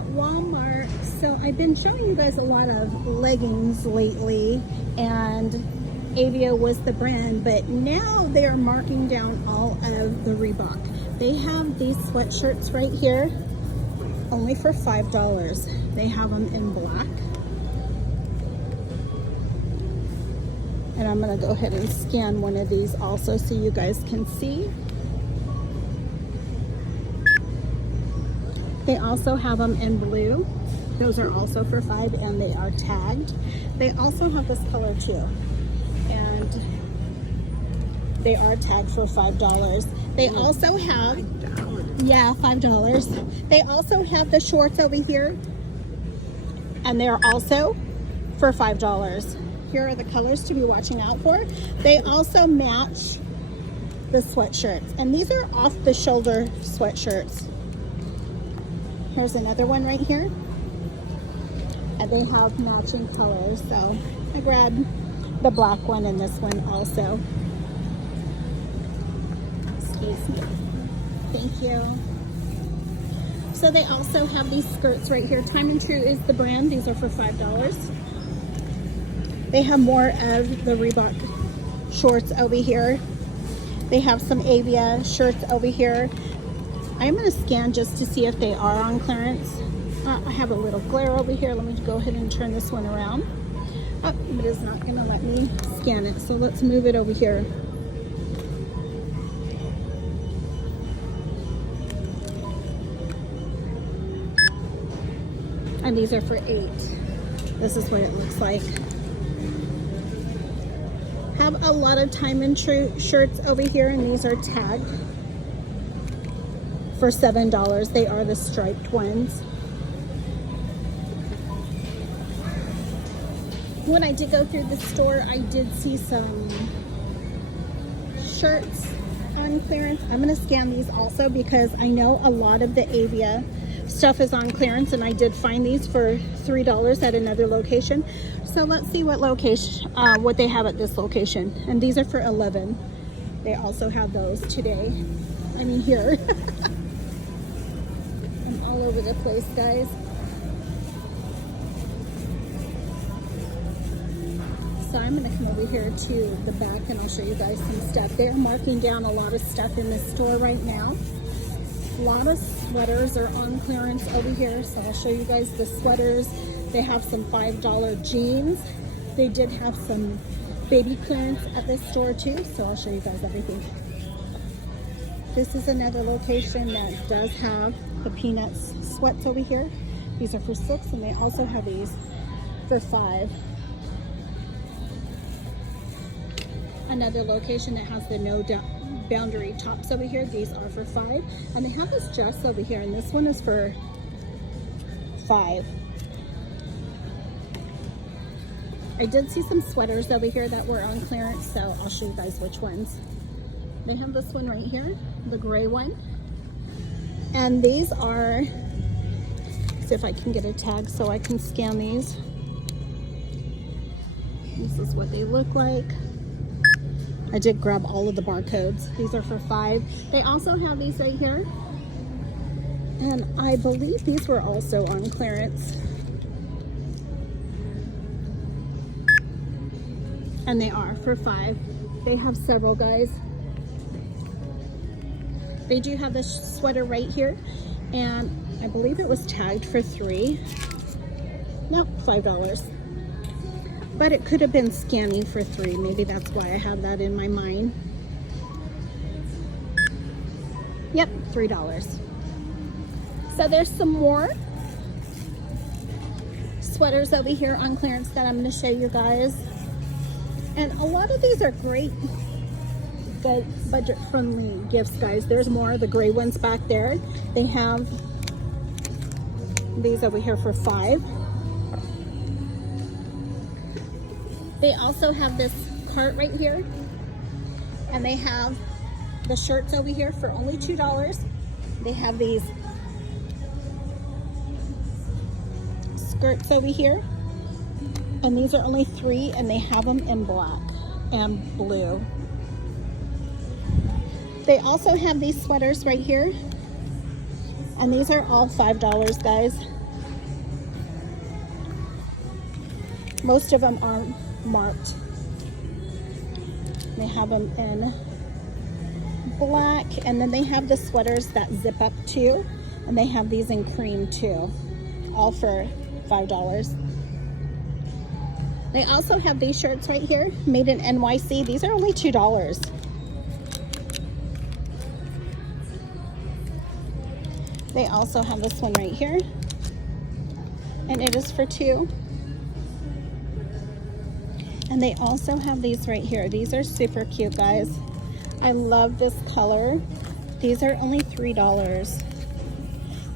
at Walmart. So I've been showing you guys a lot of leggings lately, and Avia was the brand, but now they are marking down all of the Reebok. They have these sweatshirts right here only for $5. They have them in black. And I'm gonna go ahead and scan one of these also so you guys can see. They also have them in blue. Those are also for $5 and they are tagged. They also have this color too. And they are tagged for $5. They also have, yeah, $5. They also have the shorts over here. And they're also for $5. Here are the colors to be watching out for. They also match the sweatshirts. And these are off the shoulder sweatshirts. Here's another one right here. And they have matching colors. So I grabbed the black one and this one also. Excuse me. Thank you. So they also have these skirts right here. Time and True is the brand. These are for $5. They have more of the Reebok shorts over here. They have some Avia shirts over here. I'm going to scan just to see if they are on clearance. I have a little glare over here. Let me go ahead and turn this one around. Oh, it is not going to let me scan it. So let's move it over here. And these are for $8. This is what it looks like. Have a lot of Time and True shirts over here, and these are tagged for $7. They are the striped ones. When I did go through the store, I did see some shirts on clearance. I'm going to scan these also because I know a lot of the Avia stuff is on clearance, and I did find these for $3 at another location. So let's see what location, what they have at this location. And these are for $11. They also have those today. I mean here. I'm all over the place, guys. So I'm going to come over here to the back and I'll show you guys some stuff. They're marking down a lot of stuff in the store right now. A lot of sweaters are on clearance over here, so I'll show you guys the sweaters. They have some $5 jeans. They did have some baby clearance at this store too, so I'll show you guys everything. This is another location that does have the Peanuts sweats over here. These are for $6, and they also have these for $5. Another location that has the no boundary tops over here. These are for $5. And they have this dress over here, and this one is for $5. I did see some sweaters over here that were on clearance, so I'll show you guys which ones. They have this one right here, the gray one. And these are, see if I can get a tag so I can scan these. This is what they look like. I did grab all of the barcodes. These are for $5. They also have these right here. And I believe these were also on clearance. And they are for $5. They have several, guys. They do have this sweater right here. And I believe it was tagged for $3. Nope, $5. But it could have been scanning for $3. Maybe that's why I have that in my mind. Yep, $3. So there's some more sweaters over here on clearance that I'm going to show you guys. And a lot of these are great, good budget-friendly gifts, guys. There's more of the gray ones back there. They have these over here for $5. They also have this cart right here, and they have the shirts over here for only $2. They have these skirts over here, and these are only $3, and they have them in black and blue. They also have these sweaters right here, and these are all $5, guys. Most of them are marked. They have them in black, and then they have the sweaters that zip up too, and they have these in cream too, all for $5. They also have these shirts right here, made in NYC. These are only $2. They also have this one right here, and it is for $2. And they also have these right here. These are super cute, guys. I love this color. These are only $3.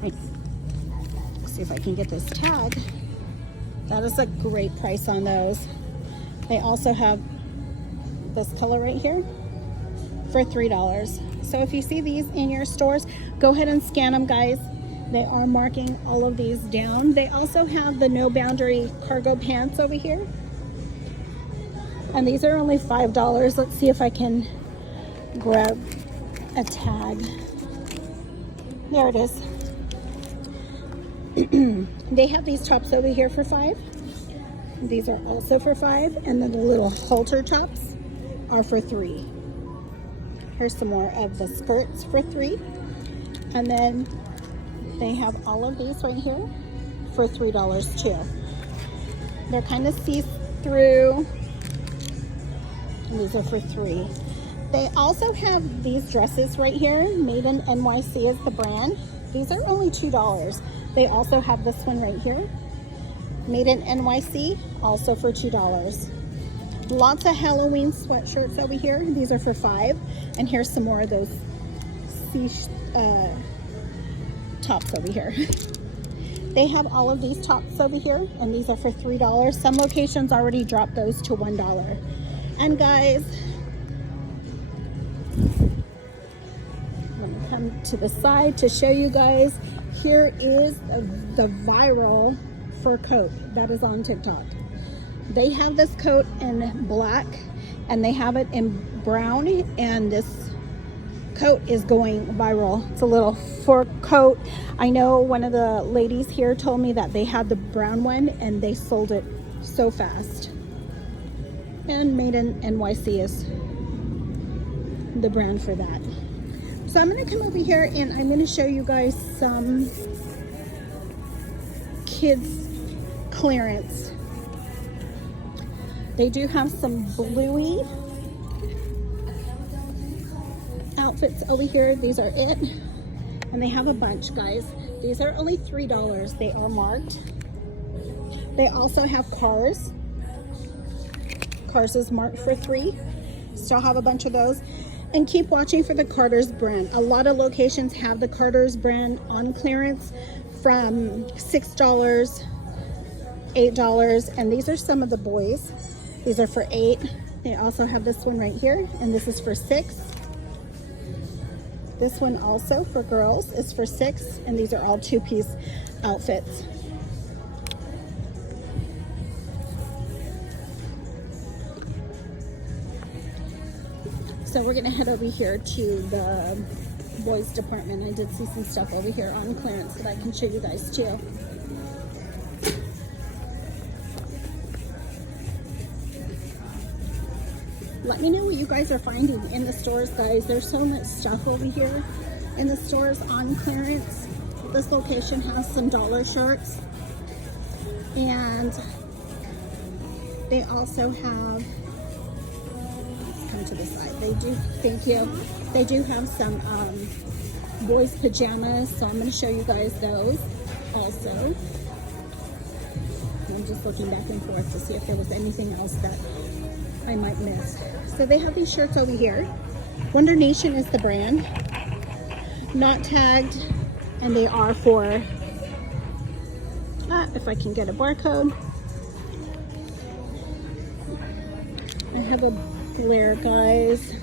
Let's see if I can get this tag. That is a great price on those. They also have this color right here for $3. So if you see these in your stores, go ahead and scan them, guys. They are marking all of these down. They also have the No Boundary cargo pants over here. And these are only $5. Let's see if I can grab a tag. There it is. They have these tops over here for $5. These are also for $5. And then the little halter tops are for $3. Here's some more of the skirts for $3. And then they have all of these right here for $3 too. They're kind of see-through. These are for $3. They also have these dresses right here, made in NYC is the brand. These are only $2. They also have this one right here, made in NYC, also for $2. Lots of Halloween sweatshirts over here. These are for $5. And here's some more of those tops over here. They have all of these tops over here, and these are for $3. Some locations already dropped those to $1. And guys, let me come to the side to show you guys. Here is the viral fur coat that is on TikTok. They have this coat in black, and they have it in brown, and this coat is going viral. It's a little fur coat. I know one of the ladies here told me that they had the brown one, and they sold it so fast. And made in NYC is the brand for that. So I'm going to come over here and I'm going to show you guys some kids clearance. They do have some bluey outfits over here. These are it. And they have a bunch, guys. These are only $3. They are marked. They also have Cars. Cars is marked for $3. Still have a bunch of those. And keep watching for the Carter's brand. A lot of locations have the Carter's brand on clearance from $6, $8. And these are some of the boys. These are for $8. They also have this one right here, and this is for $6. This one also for girls is for $6, and these are all two-piece outfits. So we're gonna head over here to the boys department. I did see some stuff over here on clearance that I can show you guys too. Let me know what you guys are finding in the stores, guys. There's so much stuff over here in the stores on clearance. This location has some dollar shirts, and they also have, let's come to the side. They do, thank you. They do have some boys pajamas, so I'm going to show you guys those also. I'm just looking back and forth to see if there was anything else that I might miss. So they have these shirts over here. Wonder Nation is the brand. Not tagged, and they are for, if I can get a barcode. I have a flare, guys.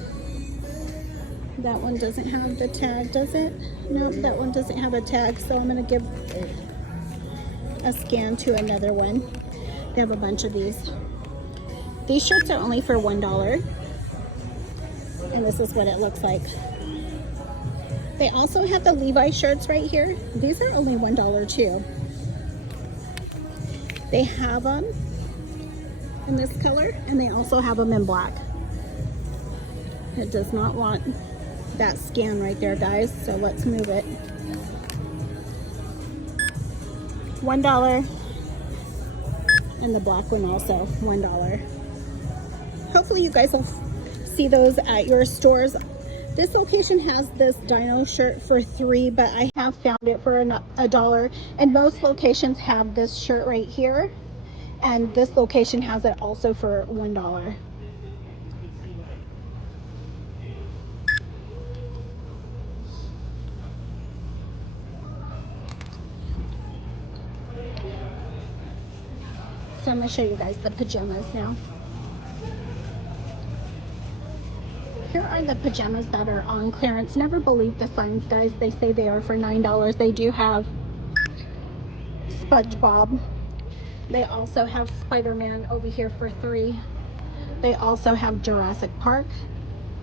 That one doesn't have the tag, does it? Nope, that one doesn't have a tag, so I'm gonna give a scan to another one. They have a bunch of these. These shirts are only for $1, and this is what it looks like. They also have the Levi shirts right here. These are only $1 too. They have them in this color, and they also have them in black. It does not want that scan right there, guys, so let's move it. $1. And the black one also $1. Hopefully you guys will see those at your stores. This location has this dino shirt for $3, but I have found it for $1. And most locations have this shirt right here, and this location has it also for $1. So I'm going to show you guys the pajamas now. Here are the pajamas that are on clearance. Never believe the signs, guys. They say they are for $9. They do have SpongeBob. They also have Spider-Man over here for $3. They also have Jurassic Park,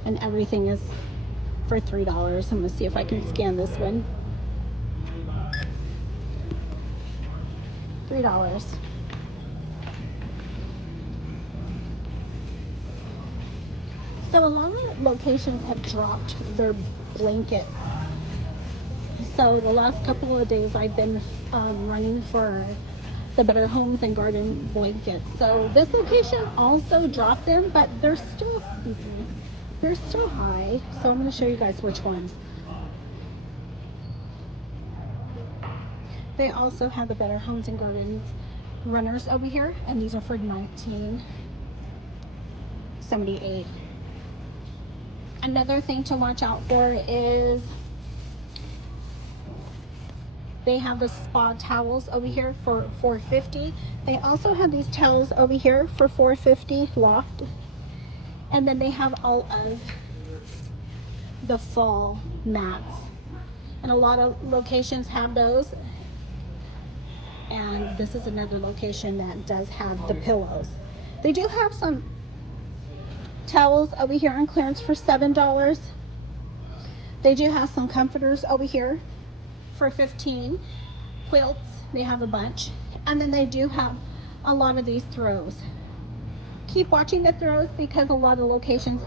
and everything is for $3. I'm going to see if I can scan this one. $3. So a lot of locations have dropped their blanket. So the last couple of days I've been running for the Better Homes and Garden blankets. So this location also dropped them, but they're still high. So I'm going to show you guys which ones. They also have the Better Homes and Gardens runners over here, and these are for $19.78. Another thing to watch out for is they have the spa towels over here for $4.50. They also have these towels over here for $4.50 loft. And then they have all of the fall mats. And a lot of locations have those. And this is another location that does have the pillows. They do have some towels over here on clearance for $7. They do have some comforters over here for $15. Quilts, they have a bunch. And then they do have a lot of these throws. Keep watching the throws because a lot of locations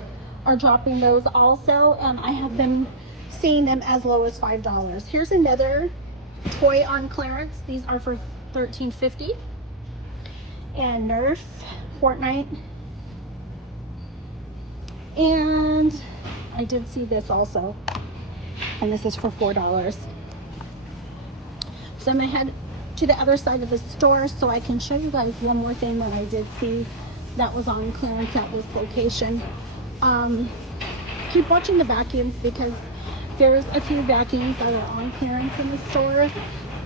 are dropping those also, and I have been seeing them as low as $5. Here's another toy on clearance. These are for $13.50. And Nerf, Fortnite. And I did see this also, and this is for $4. So I'm gonna head to the other side of the store so I can show you guys one more thing that I did see that was on clearance at this location. Keep watching the vacuums because there's a few vacuums that are on clearance in the store,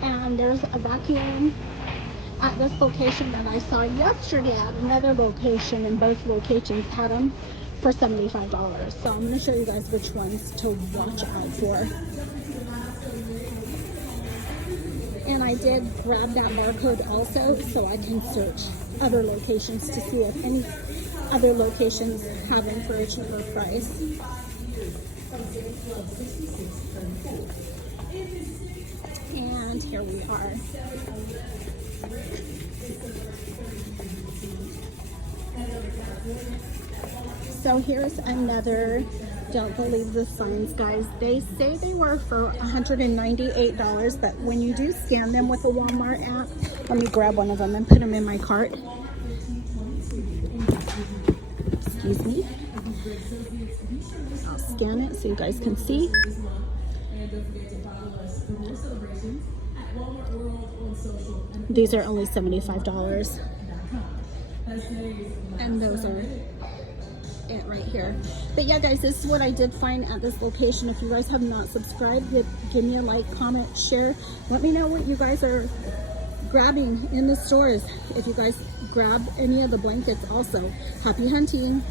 and there's a vacuum at this location that I saw yesterday at another location, and both locations had them for $75. So I'm going to show you guys which ones to watch out for. And I did grab that barcode also so I can search other locations to see if any other locations have them for a cheaper price. And here we are. So here's another, don't believe the signs, guys. They say they were for $198, but when you do scan them with the Walmart app, let me grab one of them and put them in my cart. Excuse me. I'll scan it so you guys can see. These are only $75. And those are it right here. But yeah, guys, this is what I did find at this location. If you guys have not subscribed, give me a like, comment, share. Let me know what you guys are grabbing in the stores. If you guys grab any of the blankets also. Happy hunting.